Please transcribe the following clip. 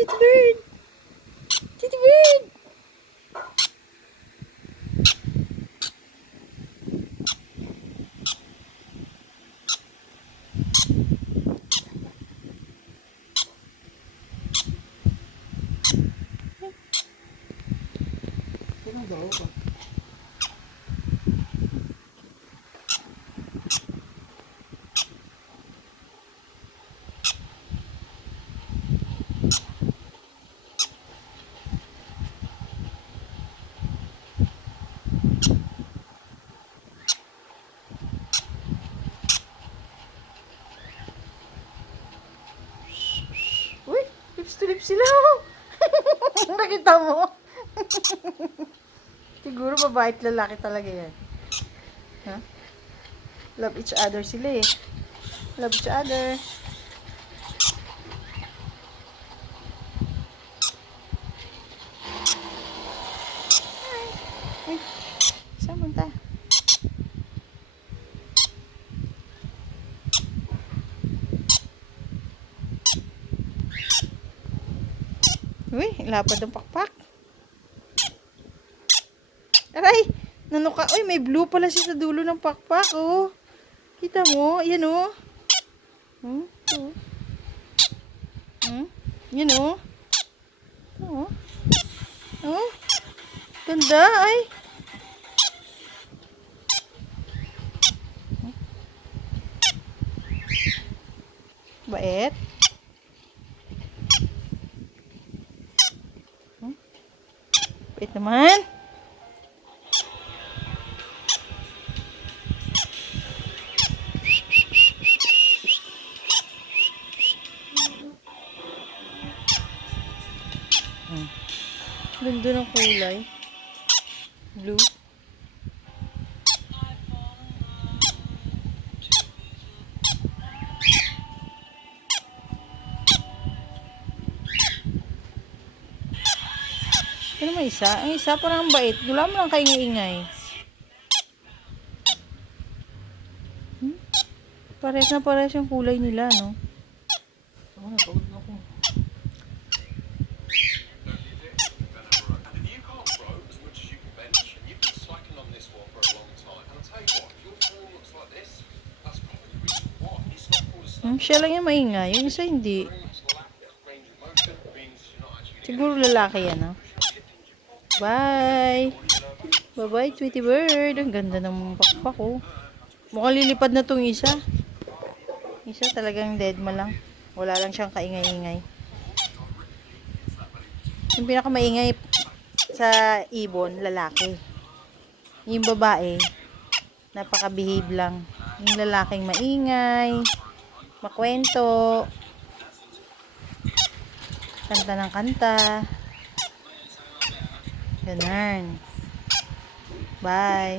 Titi Bird! Titi Bird! Pinagdaw ka. Uy! Lips to lips sila! Nakita mo? Siguro babae at lalaki talaga yan. Ha? Love each other sila eh. Love each other. Ay, saan punta? Uy, lapad ang pakpak. Aray! Nanuka. Uy, may blue pala siya sa dulo ng pakpak, oh. Kita mo? Yan, oh. Hmm? Oh. Hmm? Yan, oh. Oh. Oh. Ganda, ay. Bait. Hmm? Bait naman. Ganda ng kulay. Blue. Ito naman isa. Ang isa parang bait. Wala mo lang kaingay-ingay. Hmm? Pares na pares yung kulay nila, no? Ako na, pagod na ako. Siya lang yung maingay. Yung isa hindi. Siguro lalaki yan, no? Bye! Bye-bye, Tweety Bird. Ang ganda ng pakpak, oh. Mukhang lilipad na tong isa. Isa talagang dead ma lang. Wala lang siyang kaingay-ingay. Yung pinakamaingay sa ibon, lalaki. Yung babae, napaka-behave lang. Yung lalaking maingay, makwento, kanta ng kanta. Ganun. Bye.